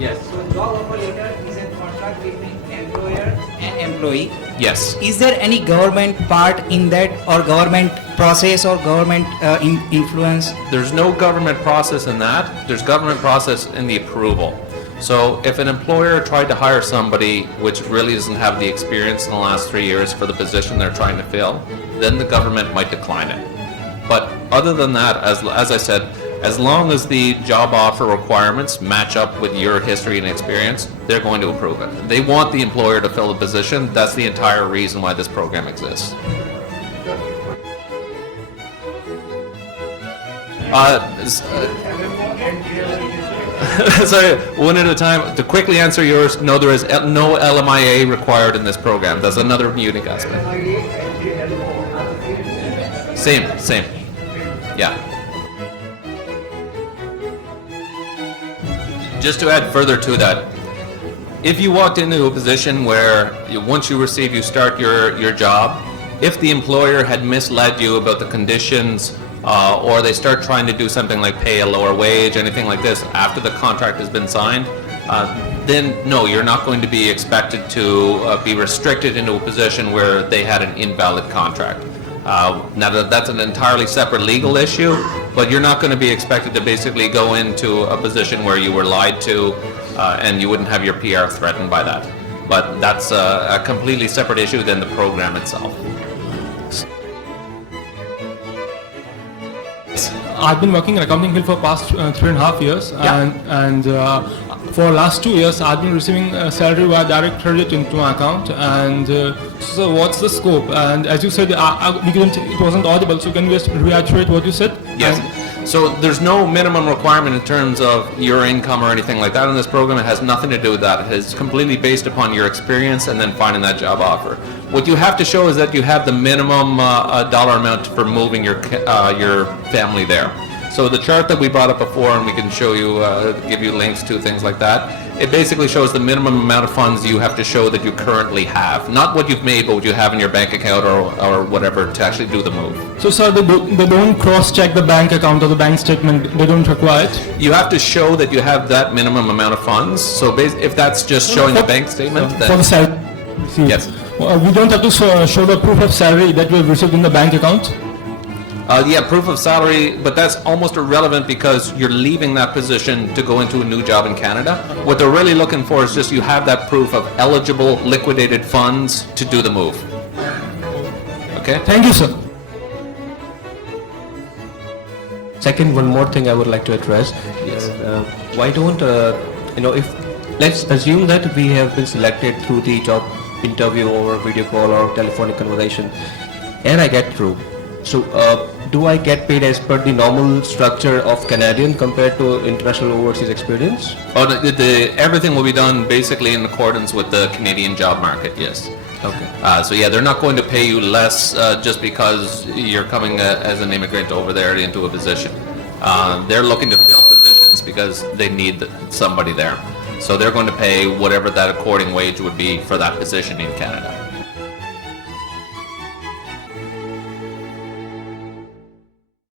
Yes. So job offer letter is a contract between employer and employee. Yes. Is there any government part in that, or government process, or government influence? There's no government process in that. There's government process in the approval. So if an employer tried to hire somebody which really doesn't have the experience in the last 3 years for the position they're trying to fill, then the government might decline it. But other than that, as I said, as long as the job offer requirements match up with your history and experience, they're going to approve it. They want the employer to fill the position. That's the entire reason why this program exists. Sorry, one at a time. To quickly answer yours, no, there is no LMIA required in this program. That's another unique aspect. Same. Yeah. Just to add further to that, if you walked into a position where once you start your job, if the employer had misled you about the conditions, or they start trying to do something like pay a lower wage, anything like this, after the contract has been signed, then no, you're not going to be expected to be restricted into a position where they had an invalid contract. Now that's an entirely separate legal issue, but you're not going to be expected to basically go into a position where you were lied to, and you wouldn't have your PR threatened by that. But that's a completely separate issue than the program itself. I've been working in accounting field for past 3.5 years, and for last 2 years I've been receiving salary via direct credit into my account. And so what's the scope? And as you said, it wasn't audible, so can you just reiterate what you said? Yes. So there's no minimum requirement in terms of your income or anything like that in this program. It has nothing to do with that. It is completely based upon your experience and then finding that job offer. What you have to show is that you have the minimum dollar amount for moving your family there. So the chart that we brought up before, and we can show you, give you links to things like that, it basically shows the minimum amount of funds you have to show that you currently have. Not what you've made, but what you have in your bank account or whatever to actually do the move. So sir, they don't cross-check the bank account or the bank statement, they don't require it? You have to show that you have that minimum amount of funds. So if that's just showing a bank statement, then... For the salary? Yes. We don't have to show the proof of salary that we have received in the bank account? Yeah, proof of salary, but that's almost irrelevant because you're leaving that position to go into a new job in Canada. What they're really looking for is just you have that proof of eligible liquidated funds to do the move. Okay? Thank you, sir. Second, one more thing I would like to address. Yes. Why don't, let's assume that we have been selected through the job interview or video call or telephonic conversation, and I get through. So, do I get paid as per the normal structure of Canadian compared to international overseas experience? Oh, everything will be done basically in accordance with the Canadian job market, yes. Okay. So yeah, they're not going to pay you less just because you're coming as an immigrant over there into a position. They're looking to fill positions because they need somebody there. So they're going to pay whatever that according wage would be for that position in Canada.